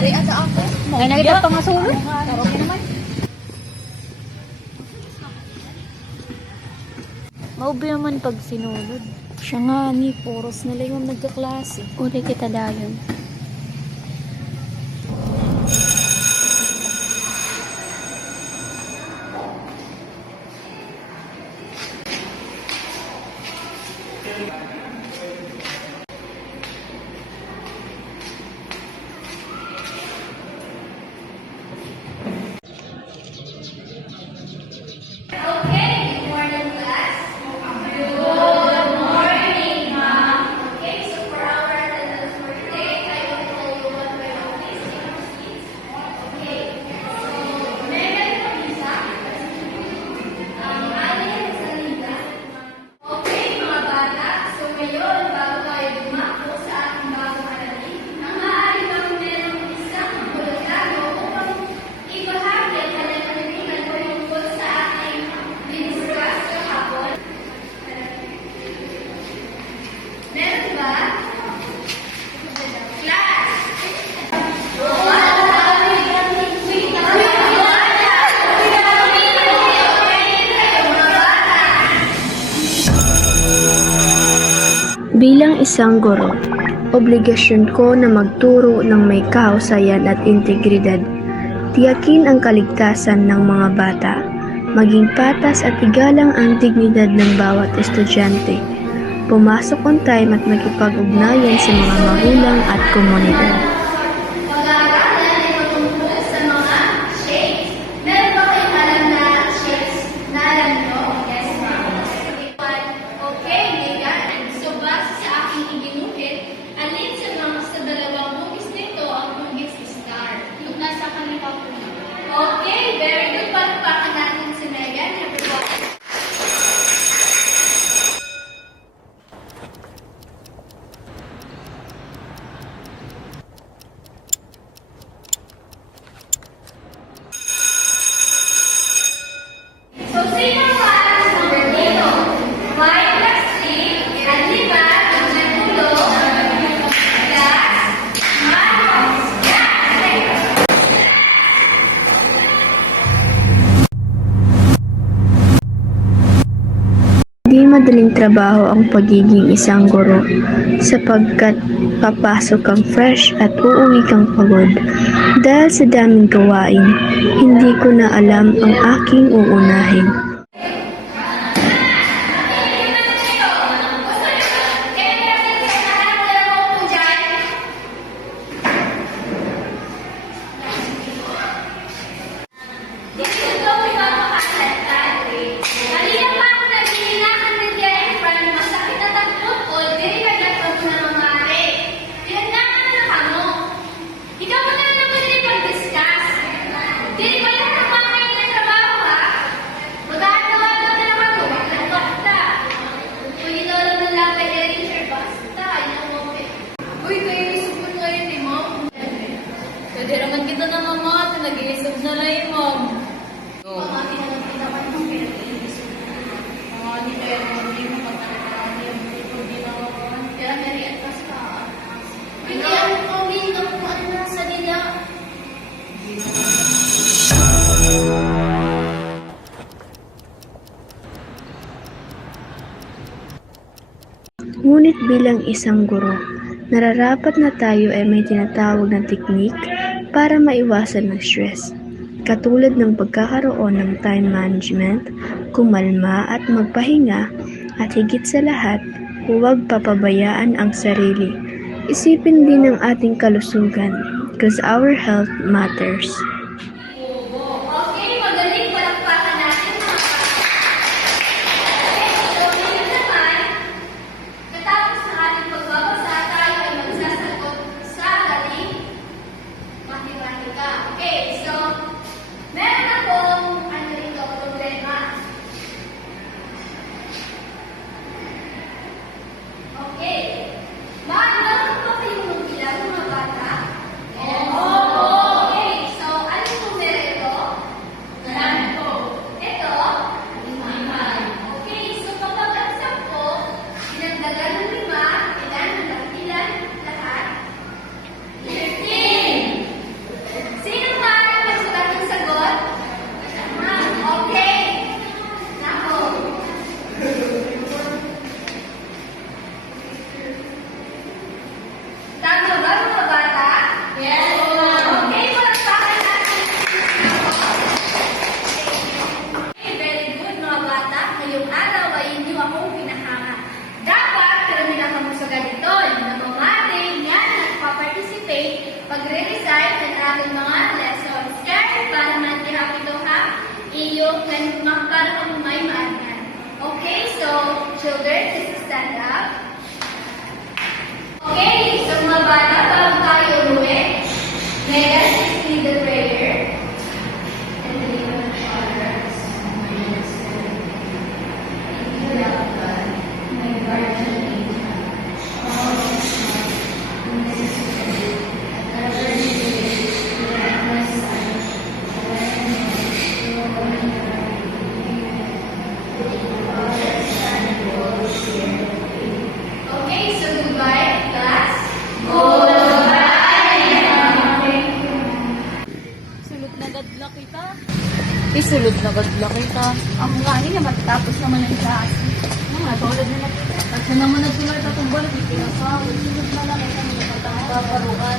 Dari ata ako. Ay, nagyan pa nga sulod. Maubi naman pag sinulod. Siya nga ni, poros na lang yung nagkaklase. Uli kita dayon. Bilang isang guro, obligasyon ko na magturo ng may kahusayan at integridad. Tiyakin ang kaligtasan ng mga bata, maging patas at igalang ang dignidad ng bawat estudyante. Pumasok on time at makipag-ugnayan sa mga magulang at komunidad. Pag-aaralan ay patungkol sa mga shapes. Meron ba kayong alam na shapes na alam nyo? Yes, ma'am. Okay, Megan. So, base sa aking ibinuhit, alin sa dalawang hugis nito ang hugis star? Yung nasa kaliwa po. Okay, very good. Palpakan natin si Megan. So, sino pa ang number dito? 5 plus 3, at 5, ang nagtulo, plus, minus, Hindi madaling trabaho ang pagiging isang guro sapagkat papasok kang fresh at uuwi kang pagod. Dahil sa daming gawain, hindi ko na alam ang aking uunahin. Pwede naman kita na mama, nag-iisip na lang yung mom. Mga pinag-pinapan ng pinag-iisip. Mga hindi kayo hindi makapagpapalala yung hindi na Kaya nariyan ka sa hindi ako kami na kung ano nasa nila. Ngunit bilang isang guro, nararapat na tayo ay may tinatawag na teknik para maiwasan ng stress. Katulad ng pagkakaroon ng time management, kumalma at magpahinga, at higit sa lahat, huwag papabayaan ang sarili. Isipin din ang ating kalusugan, because our health matters. Okay, magaling palakpakan natin mga so ngayon naman, katapos ng ating pagbabasa, tayo ay magsasagot sa ating matematika. Okay, so meron akong problema. Okay. Marunong ba kayong magbilang mga bata? Oo. Okay. So, stand up. Okay, so mga bata, bago tayo umuwi, let us lead the prayer. And the name of the Father, Son, and the Spirit. In the love of God, my guardian angel, all the Son, and this is the day, that ever you do, let my Son, forever and ever, Lord, and ever. Okay, so goodbye, class. Sulod na gadla kita. Sulod na gadla kita. Ang gani na matatapos naman ang klase. Tulad na nakita. At siya naman nagsulat akong balik. Ipinasawa. Sunod na lang. Ito na paparuan.